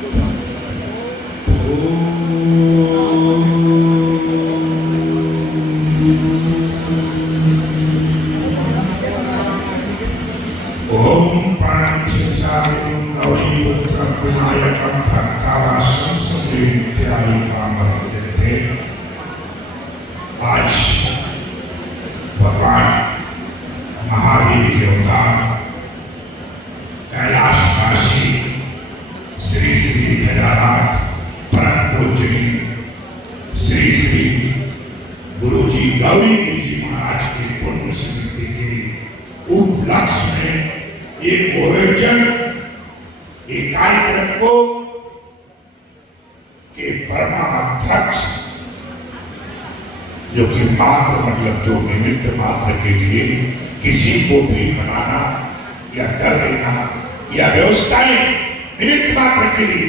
ओम प्राणेशायं गौरीपुत्रं विनायकं भक्तावासं संदेत्यायि कामयते। आज भगवान महावीर देवता कैलाशवासी श्री श्री गजानन परम पूज्य श्री श्री गुरु जी गौरी जी महाराज के पुण्य स्मृति के उपलक्ष्य में एक आयोजन, एक कार्यक्रम को के परमाध्यक्ष जो कि मात्र मतलब जो निमित्त मात्र के लिए किसी को भी बनाना या कर देना या व्यवस्थाएं निमित्त मात्र के लिए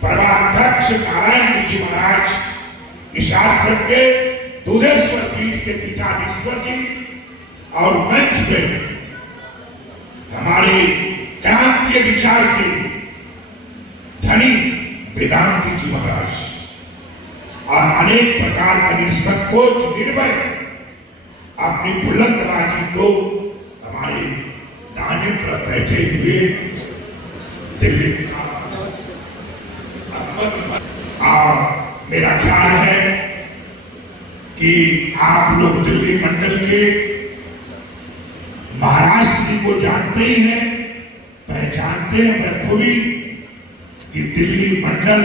परमाध्यक्ष नारायण जी महाराज इस आश्रम के दूधेश्वर पीठ के पीठाधीश्वर जी और मंच पे हमारे क्रांतीय विचार के धनी वेदांती जी महाराज और अनेक प्रकार का निसंकोच निर्भय अपनी बुलंदबाजी को हमारे दाने पर बैठे हुए दिल्ली और मेरा ख्याल है कि आप लोग दिल्ली मंडल के महाराज जी को जानते ही हैं, पहचानते हैं बखूबी कि दिल्ली मंडल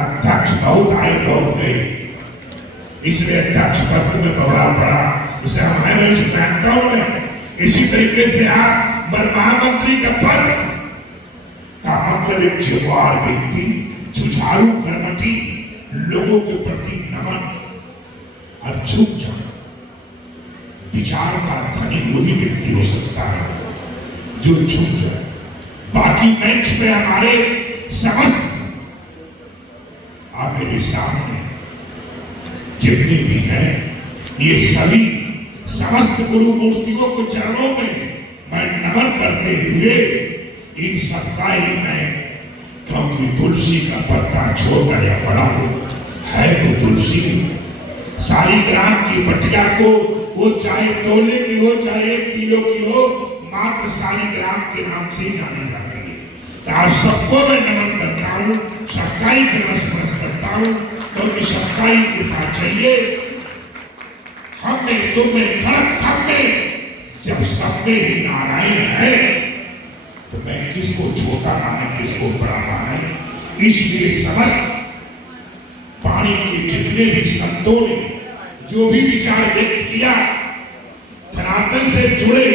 अध्यक्ष बहुत आए लोग गए, इसलिए अध्यक्ष पद में बड़ा उसे हमारे से जानता हूं मैं। इसी तरीके से आप महामंत्री का पद का मतलब एक जुझारू व्यक्ति, जुझारू कर्मठी, लोगों के प्रति नमन और झुक जाना, विचार का धनी वही व्यक्ति हो सकता है जो झुक जाए। बाकी मंच में हमारे समस्त आप मेरे सामने जितने भी हैं, ये सभी समस्त गुरु मूर्तियों को चरणों में मैं नमन करते हुए इन सबका ही मैं, क्योंकि तुलसी का पत्ता छोटा या बड़ा हो है तो तुलसी सारी ग्राम की पटिया को वो चाहे तोले की हो चाहे 1 किलो की हो, मात्र सारी ग्राम के नाम से ही जानी जाती है। तो आप सबको मैं नमन करता हूँ, सबका ही नमस्कार करता हूँ, क्योंकि सबका ही कृपा चाहिए। हमने तुम्हें खड़क हमने जब सब में ही नारायण है तो मैं किसको छोटा माने किसको बड़ा माने। इसलिए समस्त पानी के जितने भी संतों ने जो भी विचार व्यक्त किया सनातन से जुड़े,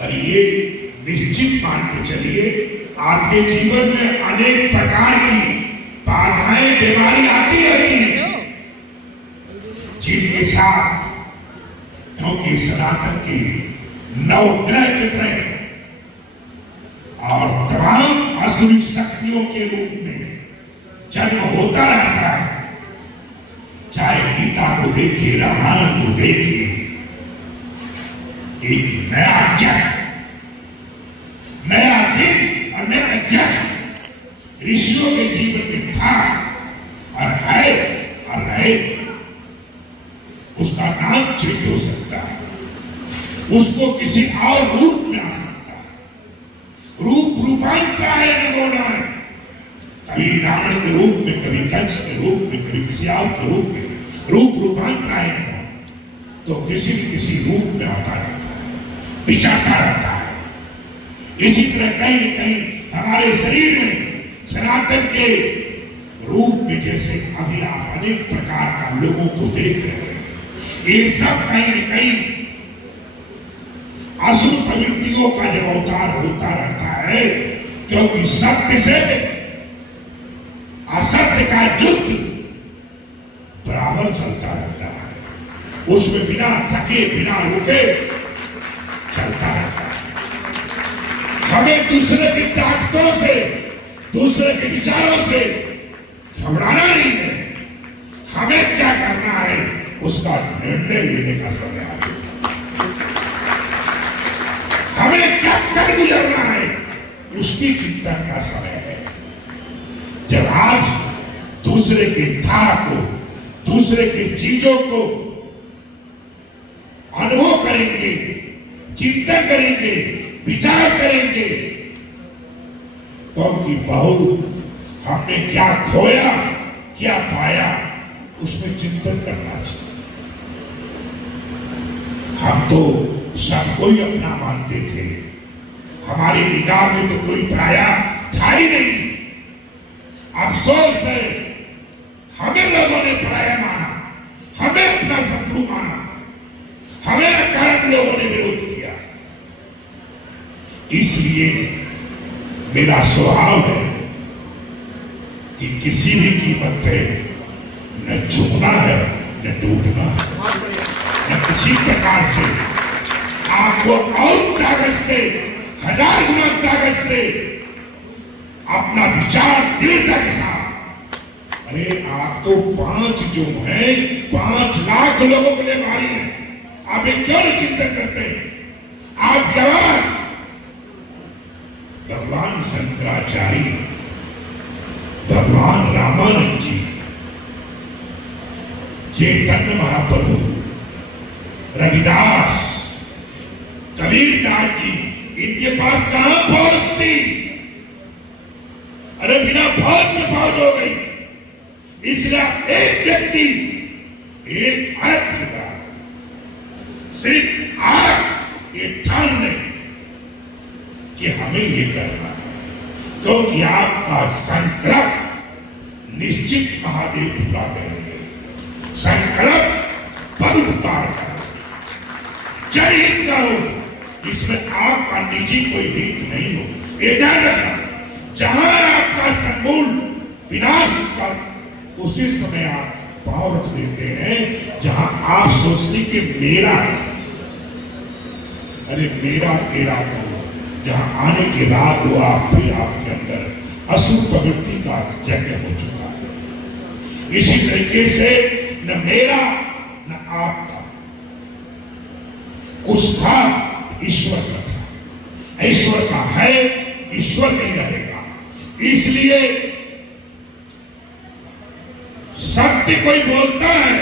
और ये निश्चित मान के चलिए आपके जीवन में अनेक प्रकार की बाधाएं बीमारी आती रहती हैं, जिनके साथ क्योंकि सनातन की 9 ग्रह के ग्रह और तमाम असुरी शक्तियों के रूप में जन्म होता रहता है। चाहे गीता को देखिए, रामायण को देखिए, एक नया जग, नया दिन और नया जग ऋषियों के जीवन में था और है और रहे। उसका नाम चेंज हो सकता है, उसको किसी और रूप में आ सकता है। रूप रूपांतर है बोलना है, कभी रावण के रूप में, कभी कंस के रूप में, कभी किसी और के रूप में रूप रूपांतर आएगा तो किसी न किसी रूप में आता रहता है, विचरता रहता है। इसी तरह कहीं न कहीं हमारे शरीर में सनातन के रूप में जैसे अभी आप अनेक प्रकार का लोगों को देख रहे हैं, ये सब कहीं न कहीं असुर प्रवृत्तियों का जब अवतार होता रहता है, क्योंकि सत्य से असत्य का युद्ध बराबर चलता रहता है, उसमें बिना थके बिना रुके चलता रहता है। हमें दूसरे की ताकतों से, दूसरे के विचारों से घबराना नहीं है, हमें क्या करना है उसका निर्णय लेने का समय आ गया। हमें क्या कर गुजरना है उसकी चिंतन का समय है। जब आज दूसरे के था को, दूसरे की चीजों को अनुभव करेंगे, चिंतन करेंगे, विचार करेंगे, कौन की बहू हमने क्या खोया, क्या पाया, उसमें चिंतन करना चाहिए। हम तो सबको ही अपना मानते थे, हमारी निगाह में तो कोई पराया था ही नहीं। अफसोस है, हमें लोगों ने पराया माना, हमें अपना शत्रु माना, हमें अकारण लोगों ने विरोध किया। इसलिए मेरा स्वभाव है कि किसी भी कीमत पे न झुकना है न टूटना है, न किसी प्रकार से आपको और ताकत से, 1000 गुना ताकत से अपना विचार दृढ़ता के साथ, अरे आप तो 5 जो है 5 लाख लोगों के लिए भारी है, आप एक क्यों चिंतन करते हैं? आप जवान भगवान शंकराचार्य, भगवान रामानंद जी, चैतन्य महाप्रभु, रविदास, कबीरदास जी, इनके पास कहां फौज थी? अरे बिना फौज के फौज हो गई। इसलिए एक व्यक्ति एक अर्थ का सिर्फ आप ये ठान लें कि हमें ये करना है, क्योंकि आपका संकल्प निश्चित महादेव पूरा करेंगे। संकल्प पद उतार कर जय हिंद करो, इसमें आपका निजी कोई हित नहीं हो। ये ध्यान रखना, जहां आपका समूल विनाश कर, उसी समय आप पांव रख देते हैं जहां आप सोचते कि मेरा है। अरे मेरा तेरा तो जहां आने के बाद वो आप फिर आपके अंदर असुर प्रवृत्ति का जन्म हो चुका है। इसी तरीके से न मेरा न आपका कुछ था, ईश्वर का था। ईश्वर का है, ईश्वर नहीं रहेगा। इसलिए सत्य कोई बोलता है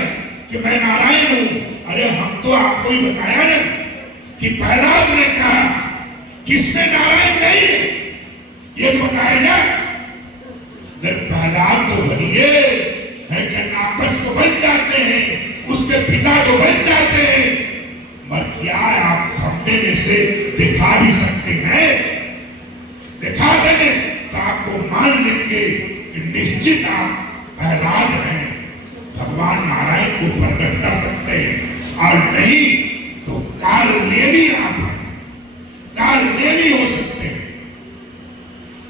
कि मैं नारायण हूं, अरे हम तो आपको ही बताया ना कि प्रहलाद ने कहा किसमें नारायण नहीं है, ये बताया जाए। प्रहलाद तो बनिए है कि आपस तो बन जाते हैं, उसके पिता तो बन जाते हैं, मगर क्या आप खंबे में से दिखा भी सकते हैं? दिखा देंगे तो आपको मान लेंगे कि निश्चित आप प्रहलाद हैं, भगवान नारायण को प्रकट कर सकते हैं, और नहीं तो काल लेवी आप हैं, काल लेवी हो सकते हैं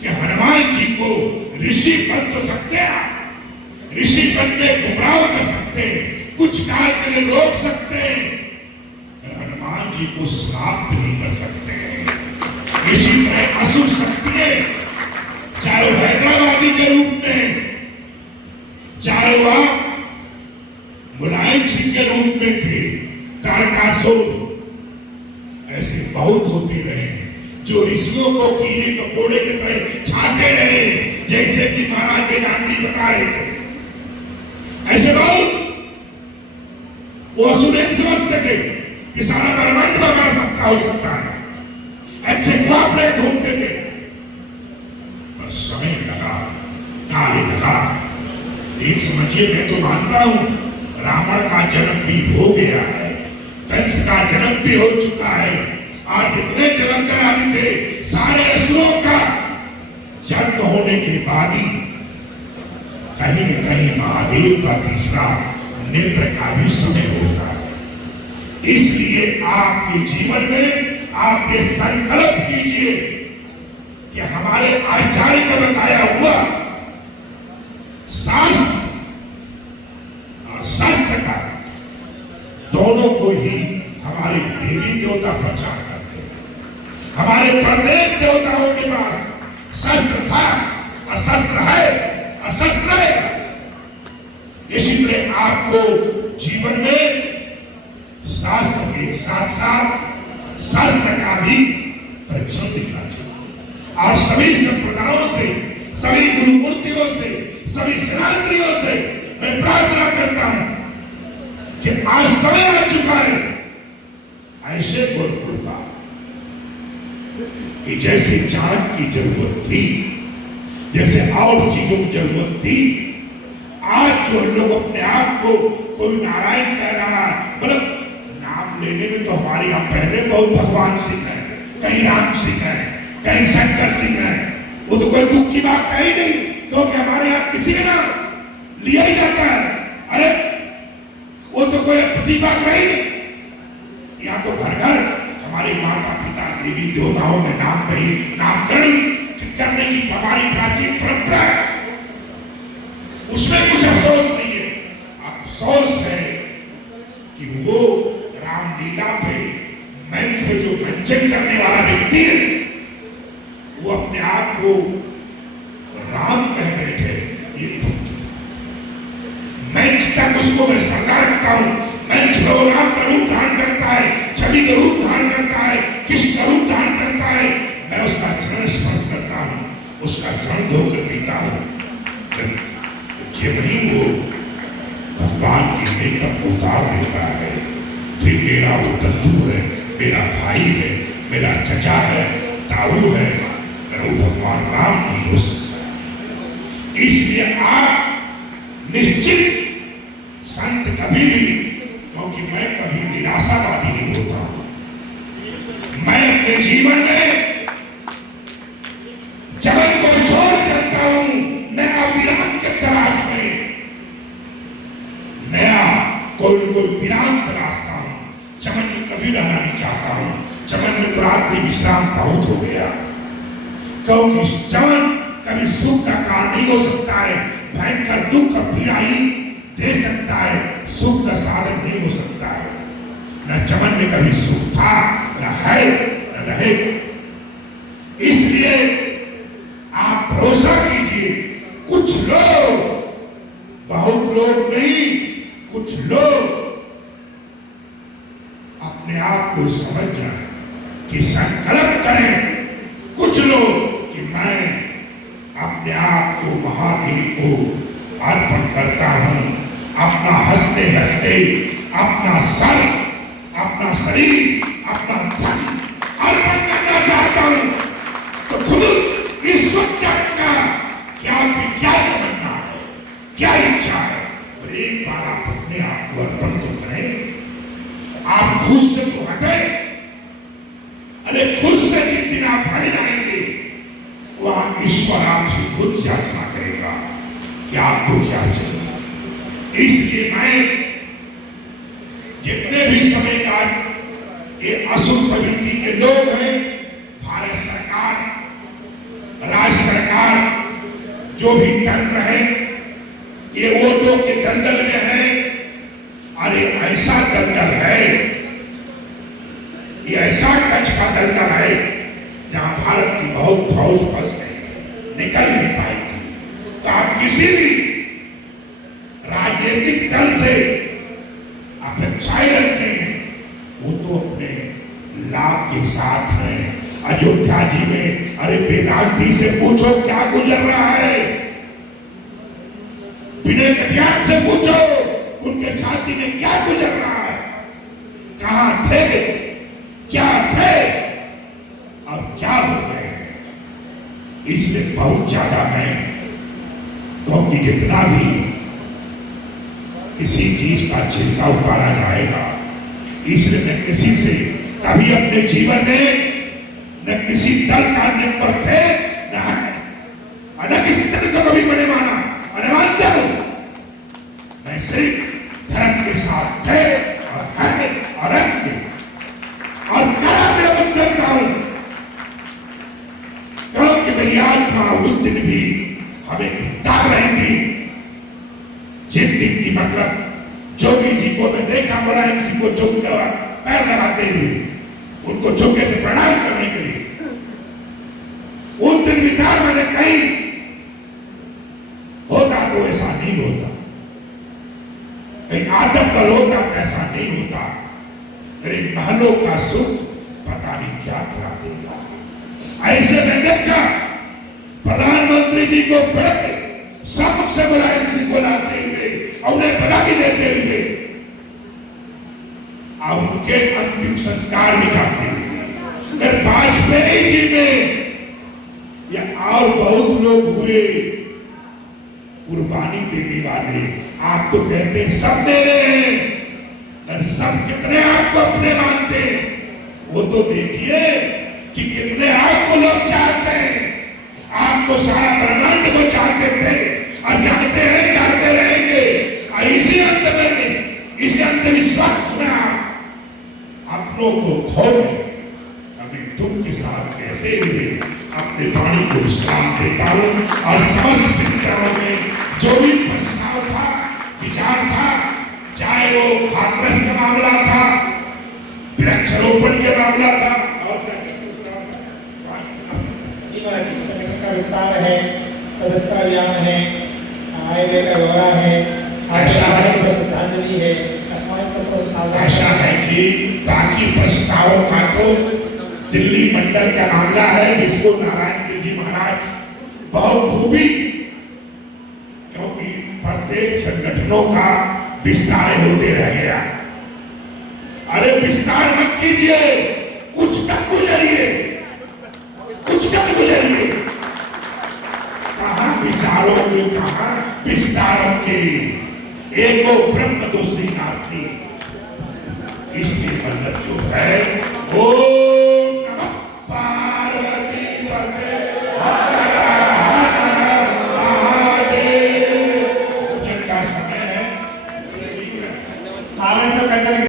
कि हनुमान जी को ऋषि बन तो सकते हैं आप, ऋषि बन के गुमराह कर सकते हैं, कुछ काल के लिए रोक सकते हैं, हनुमान जी को समाप्त नहीं कर सकते हैं। इसी तरह असुर शक्तियां, चाहे हैदराबादी के रूप में, चाहे वह मुलायम सिंह के रूप में थे, तारकासुर, ऐसे बहुत होते रहे जो ऋषियों को कीड़े मकोड़े की तरह खाते रहे, जैसे कि महाराज वेदांती बता रहे थे। ऐसे बहुत वो असुर समझते थे कि सारा ब्रह्मांड में मार सकता हो सकता है, ऐसे ख्वाब में घूमते थे। पर समय लगा, काल लगा। ये समझिए, मैं तो मानता हूं रावण का जन्म भी हो गया है, कंस का जन्म भी हो चुका है, और जितने जलंधर आदि थे सारे असुरों का जन्म होने के बाद ही कहीं न कहीं महादेव का तीसरा नेत्र का भी समय होता है। इसलिए आपके जीवन में आप ये संकल्प कीजिए कि हमारे आचार्य का बताया हुआ शास्त्र और शास्त्र का दोनों को ही हमारे देवी देवता प्रचार करते हैं। हमारे प्रत्येक देवताओं के पास शस्त्र था और शस्त्र है और शस्त्र रहेगा। इसलिए आपको जीवन में शास्त्र के साथ साथ शास्त्र का भी परीक्षण दिखना चाहिए। और सभी संप्रदायों से, सभी गुरु मूर्तियों से, सभी सनातनियों से मैं प्रार्थना करता हूं कि आज समय आ चुका है ऐसे गुरुकुल का कि जैसे चांद की जरूरत थी, जैसे और चीजों की जरूरत थी, आज जो लोग अपने आप को कोई नारायण कह रहा है, मतलब नाम लेने में तो हमारे यहाँ पहले बहुत भगवान सिंह है, कहीं राम सिंह है, कहीं शंकर सिंह है, वो तो कोई दुख की बात कही नहीं, क्योंकि हमारे यहाँ किसी का नाम लिया ही जाता है। अरे वो तो कोई प्रतिभा रही नहीं, यहाँ तो घर घर हमारे माता पिता देवी देवताओं में नामकरण करने की हमारी प्राचीन परंपरा है, उसमें कुछ अफसोस नहीं है। अफसोस है कि वो रामलीला पे मंच पे जो मंचन करने वाला व्यक्ति है वो अपने आप को राम कह बैठे। ये मंच तक उसको मैं सजा रखता हूं, मंच राम का रूप धारण करता है, छवि का रूप धारण करता है, कृष्ण का रूप धारण करता है, मैं उसका चरण स्पर्श करता हूं, उसका चरण धोकर पीता हूं। ये नहीं वो भगवान की मेकअप उतार देता है, फिर मेरा वो बंधु है, मेरा भाई है, मेरा चचा है, ताऊ है, वो भगवान राम नहीं हो सकता। इसलिए आप निश्चित संत कभी भी, क्योंकि मैं कभी निराशावादी नहीं होता हूं, मैं अपने जीवन में जगत को छोड़ चलता हूं, मैं अविराम के तलाश में नया कोई विराम तलाशता हूं। चमन में कभी रहना नहीं चाहता हूं, चमन में तो रात्रि विश्राम बहुत हो गया, क्योंकि चमन कभी सुख का कारण नहीं हो सकता है, भयंकर दुख का पीड़ाई दे सकता है, सुख का साधन नहीं हो सकता है। न चमन में कभी सुख था, न है, न रहे। इसलिए आप भरोसा कीजिए, कुछ लोग, बहुत लोग नहीं, कुछ लोग अपने आप को समझ जाए कि संकल्प करें, कुछ लोग कि मैं अपने आप को महादेव को अर्पण करता हूं, अपना हंसते हंसते अपना सर, अपना शरीर, अपना धन अर्पण करना चाहता हूं, तो खुद ईश्वर का क्या बनना है, क्या इच्छा है, और एक बार आप अपने आप को अर्पण तो करें। आप खुद से तो हटे, अरे खुद से जिस दिन आप हट जाएंगे वहां ईश्वर आपसे खुद याचना करेगा कि आपको क्या चाहिए। इसलिए मैं जितने भी समय का ये असुर प्रवृत्ति के लोग हैं, भारत सरकार, राज्य सरकार, जो भी तंत्र है, ये वोटों के दलदल में है। अरे ऐसा दलदल है, ये ऐसा कच्छ का दलदल है जहां भारत की बहुत फौज फंस गई, निकल नहीं पाई थी। तो आप किसी भी राजनीतिक दल से अपेक्षाएं रखते हैं, वो तो अपने लाभ के साथ है। अयोध्या जी में अरे वेदांती से पूछो क्या गुजर रहा है, विनय कटियार से पूछो उनके छाती में क्या गुजर रहा है, कहां थे, क्या थे और क्या हो गए। इसलिए बहुत ज्यादा है, क्योंकि जितना भी किसी चीज का छिड़काव उतारा जाएगा, इसलिए मैं किसी से कभी अपने जीवन में न किसी दल का पर थे, न किसी दल को कभी बने माना, और मानता हूं मैं सिर्फ धर्म के साथ थे और है और रखते और मैं करता हूं, क्योंकि मेरी आत्मा उस दिन भी हमें धिक्कार रही थी। जिस दिन की मतलब जोगी जी को मैं देखा, मुलायम सिंह को जोगी का पैर लगाते हुए, उनको जोगे से प्रणाम करने के लिए उस दिन विचार मैंने कही होता तो ऐसा नहीं होता, कहीं आदम का होता ऐसा नहीं होता, मेरे महलों का सुख पता नहीं क्या करा देगा। ऐसे में देखा मुख्यमंत्री जी को बैठ समक्ष मुलायम सिंह को लाते हुए और उन्हें बधाई देते हुए और उनके अंतिम संस्कार भी करते हुए अगर वाजपेयी जी में या और बहुत लोग हुए कुर्बानी देने वाले, आप तो कहते सब दे रहे हैं, और सब कितने आपको अपने मानते हैं, वो तो देखिए कि कितने आपको लोग चाहते हैं। आपको सारा ब्रह्मांड को चाहते थे और चाहते हैं, चाहते रहेंगे। और इसी अंधविश्वास में आप अपनों को खो गए। अभी दुख के साथ कहते हुए अपने वाणी को विश्राम देता हूं और समस्त शिक्षाओं में जो भी प्रस्ताव था, विचार था, चाहे वो हाथरस का मामला था, वृक्षारोपण का मामला था, और संगठन का विस्तार है, सदस्यता अभियान है, आय का दौरा है, ऐसा है, श्रद्धांजलि है, ऐसा है कि बाकी प्रस्तावों का तो दिल्ली मंडल का मामला है, जिसको नारायण जी महाराज बहुत खूबी, क्योंकि प्रत्येक संगठनों का विस्तार होते रह गया। अरे विस्तार मत कीजिए, कुछ तक गुजरिए, कुछ तक गुजरिए। कहां विचारों के, कहां विस्तारों के, एको ब्रह्म दूसरी नास्ती। इसकी मतलब जो है वो